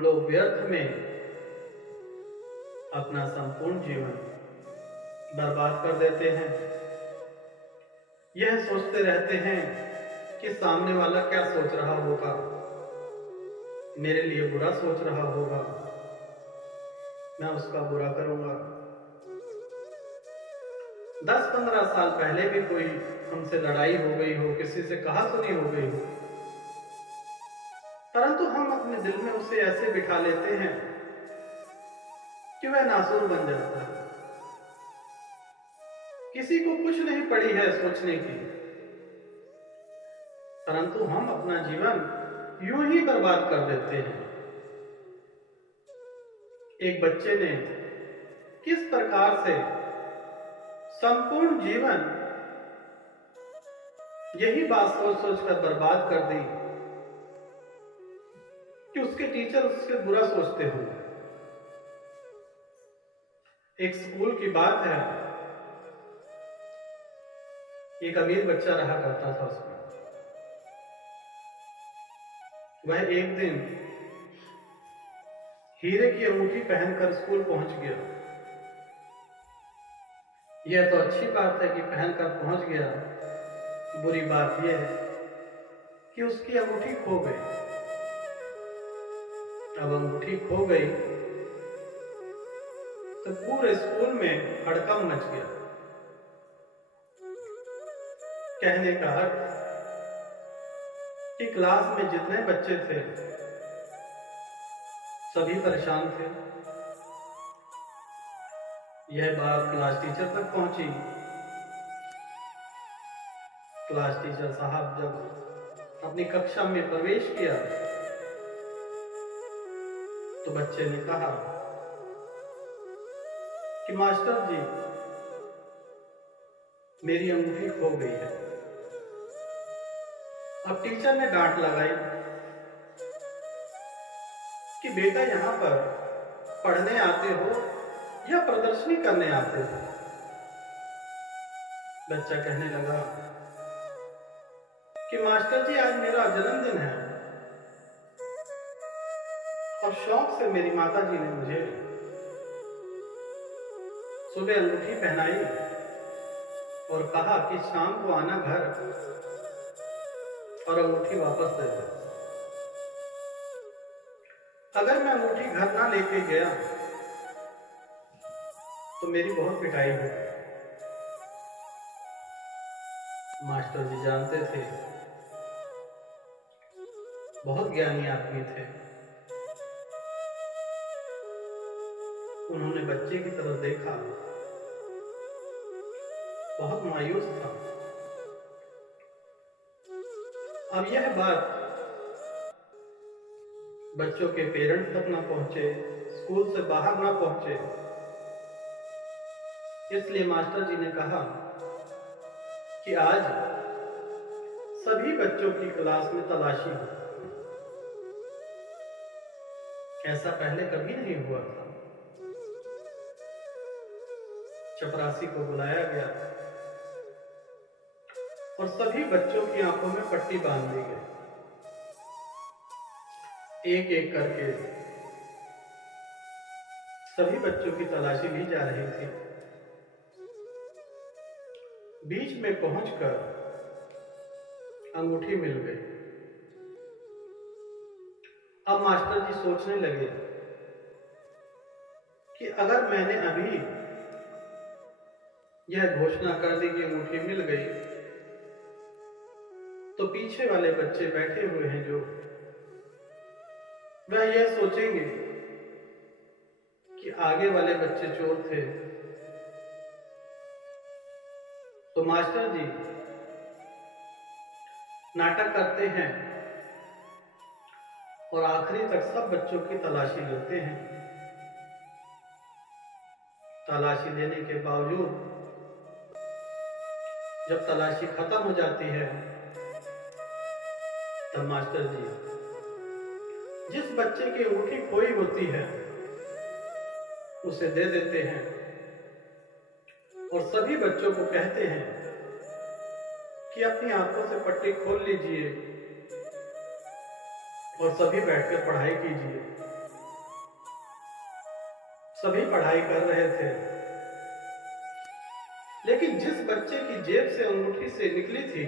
लोग व्यर्थ में अपना संपूर्ण जीवन बर्बाद कर देते हैं। यह सोचते रहते हैं कि सामने वाला क्या सोच रहा होगा, मेरे लिए बुरा सोच रहा होगा, मैं उसका बुरा करूंगा। 10-15 साल पहले भी कोई हमसे लड़ाई हो गई हो, किसी से कहा सुनी हो गई हो, परंतु हम अपने दिल में उसे ऐसे बिठा लेते हैं कि वह नासूर बन जाता है। किसी को कुछ नहीं पड़ी है सोचने की, परंतु हम अपना जीवन यूं ही बर्बाद कर देते हैं। एक बच्चे ने किस प्रकार से संपूर्ण जीवन यही बात सोच सोच कर बर्बाद कर दी कि उसके टीचर उससे बुरा सोचते होंगे। एक स्कूल की बात है, एक अमीर बच्चा रहा करता था उसमें। वह एक दिन हीरे की अंगूठी पहनकर स्कूल पहुंच गया। यह तो अच्छी बात है कि पहनकर पहुंच गया, बुरी बात यह है कि उसकी अंगूठी खो गई। अब अंगूठी खो गई तो पूरे स्कूल में हड़कंप मच गया। कहने का अर्थ कि क्लास में जितने बच्चे थे सभी परेशान थे। यह बात क्लास टीचर तक पहुंची। क्लास टीचर साहब जब अपनी कक्षा में प्रवेश किया तो बच्चे ने कहा कि मास्टर जी, मेरी अंगूठी खो गई है। अब टीचर ने डांट लगाई कि बेटा, यहां पर पढ़ने आते हो या प्रदर्शनी करने आते हो? बच्चा कहने लगा कि मास्टर जी, आज मेरा जन्मदिन है और शौक से मेरी माता जी ने मुझे सुबह अंगूठी पहनाई और कहा कि शाम को आना घर और अंगूठी वापस दे दो। अगर मैं अंगूठी घर ना लेके गया तो मेरी बहुत पिटाई होगी। मास्टर जी जानते थे, बहुत ज्ञानी आदमी थे। उन्होंने बच्चे की तरफ देखा, बहुत मायूस था। अब यह बात बच्चों के पेरेंट्स तक ना पहुंचे, स्कूल से बाहर ना पहुंचे, इसलिए मास्टर जी ने कहा कि आज सभी बच्चों की क्लास में तलाशी हो। ऐसा पहले कभी नहीं हुआ था। चपरासी को बुलाया गया और सभी बच्चों की आंखों में पट्टी बांध दी गई। एक एक करके सभी बच्चों की तलाशी ली जा रही थी। बीच में पहुंचकर अंगूठी मिल गई। अब मास्टर जी सोचने लगे कि अगर मैंने अभी यह घोषणा कर दी कि अंगूठी मिल गई तो पीछे वाले बच्चे बैठे हुए हैं जो, वह यह सोचेंगे कि आगे वाले बच्चे चोर थे। तो मास्टर जी नाटक करते हैं और आखिरी तक सब बच्चों की तलाशी लेते हैं। तलाशी लेने के बावजूद जब तलाशी खत्म हो जाती है तब मास्टर जी जिस बच्चे की अंगूठी खोई होती है उसे दे देते हैं और सभी बच्चों को कहते हैं कि अपनी आंखों से पट्टी खोल लीजिए और सभी बैठकर पढ़ाई कीजिए। सभी पढ़ाई कर रहे थे, लेकिन जिस बच्चे की जेब से अंगूठी से निकली थी,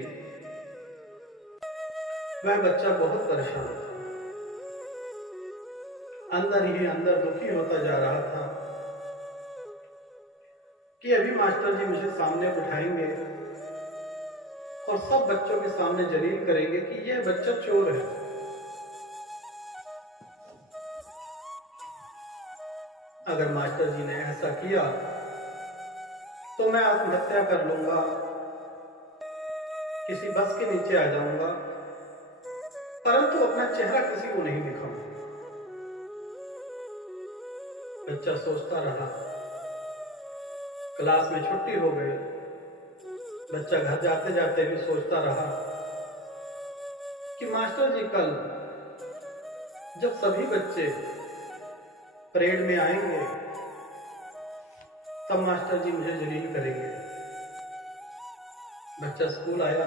वह बच्चा बहुत परेशान था। अंदर ही अंदर दुखी होता जा रहा था कि अभी मास्टर जी मुझे सामने बिठाएंगे और सब बच्चों के सामने जलील करेंगे कि यह बच्चा चोर है। अगर मास्टर जी ने ऐसा किया तो मैं आत्महत्या कर लूंगा, किसी बस के नीचे आ जाऊंगा, परंतु अपना चेहरा किसी को नहीं दिखाऊंगा। बच्चा सोचता रहा। क्लास में छुट्टी हो गई। बच्चा घर जाते जाते भी सोचता रहा कि मास्टर जी कल जब सभी बच्चे परेड में आएंगे तब मास्टर जी मुझे जलील करेंगे। बच्चा स्कूल आया।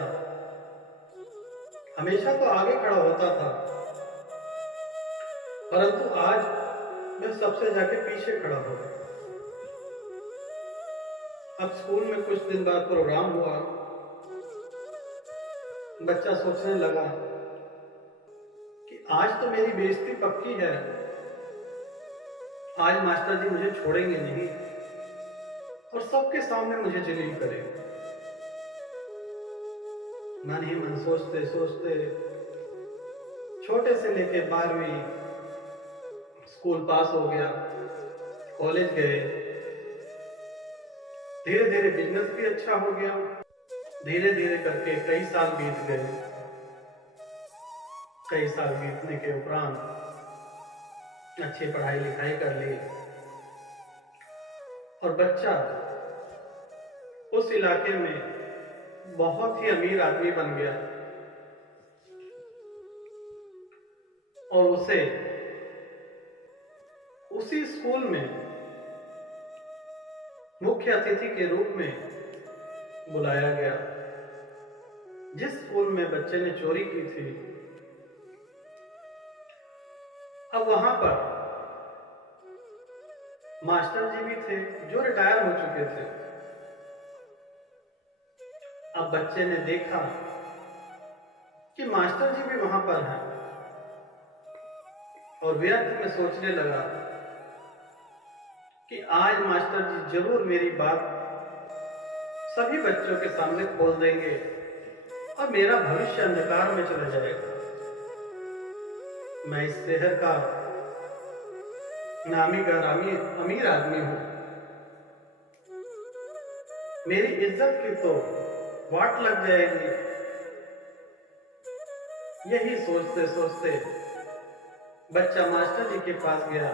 हमेशा तो आगे खड़ा होता था, परंतु आज वह सबसे जाके पीछे खड़ा हो गया। अब स्कूल में कुछ दिन बाद प्रोग्राम हुआ। बच्चा सोचने लगा कि आज तो मेरी बेइज्जती पक्की है, आज मास्टर जी मुझे छोड़ेंगे नहीं और सबके सामने मुझे जलील करेंगे। मन ही मन सोचते सोचते छोटे से लेके 12वीं स्कूल पास हो गया, कॉलेज गए, धीरे धीरे बिजनेस भी अच्छा हो गया। धीरे धीरे करके कई साल बीत गए। कई साल बीतने के उपरांत अच्छी पढ़ाई लिखाई कर ली और बच्चा उस इलाके में बहुत ही अमीर आदमी बन गया और उसे उसी स्कूल में मुख्य अतिथि के रूप में बुलाया गया। जिस स्कूल में बच्चे ने चोरी की थी, अब वहां पर मास्टर जी भी थे जो रिटायर हो चुके थे। अब बच्चे ने देखा कि मास्टर जी भी वहां पर हैं और व्यर्थ में सोचने लगा कि आज मास्टर जी जरूर मेरी बात सभी बच्चों के सामने खोल देंगे और मेरा भविष्य अंधकार में चला जाएगा। मैं इस शहर का नामी गामी अमीर आदमी हूं, मेरी इज्जत की तो वाट लग जाएगी। यही सोचते सोचते बच्चा मास्टर जी के पास गया,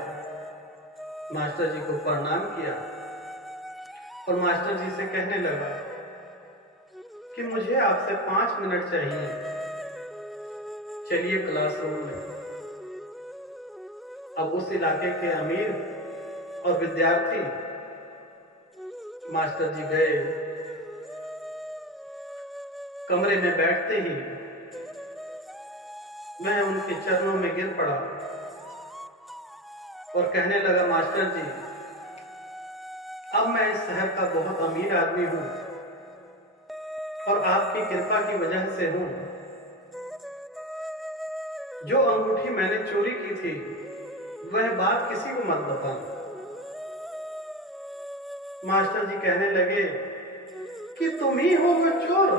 मास्टर जी को प्रणाम किया और मास्टर जी से कहने लगा कि मुझे आपसे 5 मिनट चाहिए, चलिए क्लासरूम में। अब उस इलाके के अमीर और विद्यार्थी मास्टर जी गए। कमरे में बैठते ही मैं उनके चरणों में गिर पड़ा और कहने लगा, मास्टर जी अब मैं इस शहर का बहुत अमीर आदमी हूं और आपकी कृपा की वजह से हूं। जो अंगूठी मैंने चोरी की थी वह बात किसी को मत बताना। मास्टर जी कहने लगे कि तुम ही हो वो चोर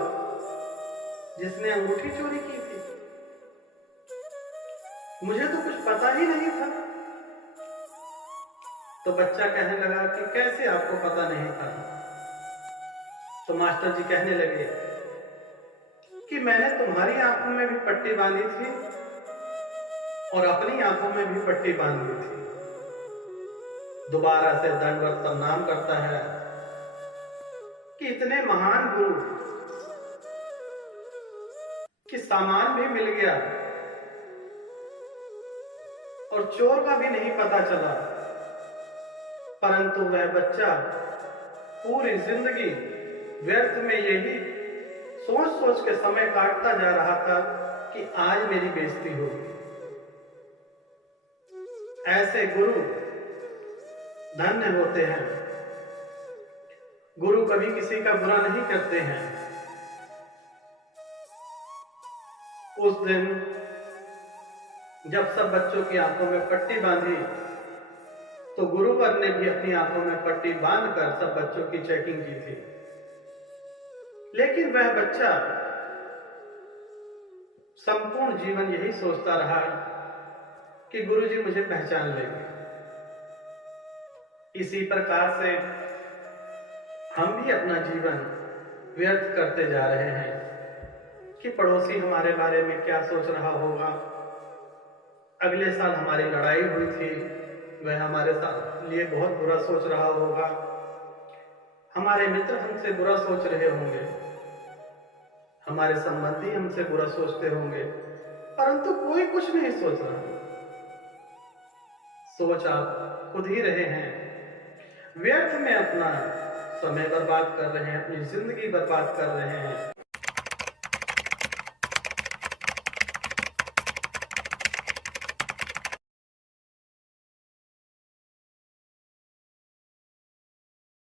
जिसने अंगूठी चोरी की थी। मुझे तो कुछ पता ही नहीं था। तो बच्चा कहने लगा कि कैसे आपको पता नहीं था? तो मास्टर जी कहने लगे कि मैंने तुम्हारी आंखों में भी पट्टी बांधी थी और अपनी आंखों में भी पट्टी बांधी थी। दोबारा से दंडवत प्रणाम करता है कि इतने महान गुरु कि सामान भी मिल गया और चोर का भी नहीं पता चला, परंतु वह बच्चा पूरी जिंदगी व्यर्थ में यही सोच सोच के समय काटता जा रहा था कि आज मेरी बेइज्जती होगी। ऐसे गुरु धन्य होते हैं। गुरु कभी किसी का बुरा नहीं करते हैं। उस दिन जब सब बच्चों की आंखों में पट्टी बांधी तो गुरुवर ने भी अपनी आंखों में पट्टी बांधकर सब बच्चों की चेकिंग की थी। लेकिन वह बच्चा संपूर्ण जीवन यही सोचता रहा कि गुरुजी मुझे पहचान लेंगे। इसी प्रकार से हम भी अपना जीवन व्यर्थ करते जा रहे हैं कि पड़ोसी हमारे बारे में क्या सोच रहा होगा। अगले साल हमारी लड़ाई हुई थी, वह हमारे साथ लिए बहुत बुरा सोच रहा होगा। हमारे मित्र हमसे बुरा सोच रहे होंगे, हमारे संबंधी हमसे बुरा सोचते होंगे, परंतु कोई कुछ नहीं सोच रहा। सोच आप खुद ही रहे हैं, व्यर्थ में अपना समय बर्बाद कर रहे हैं, अपनी जिंदगी बर्बाद कर रहे हैं।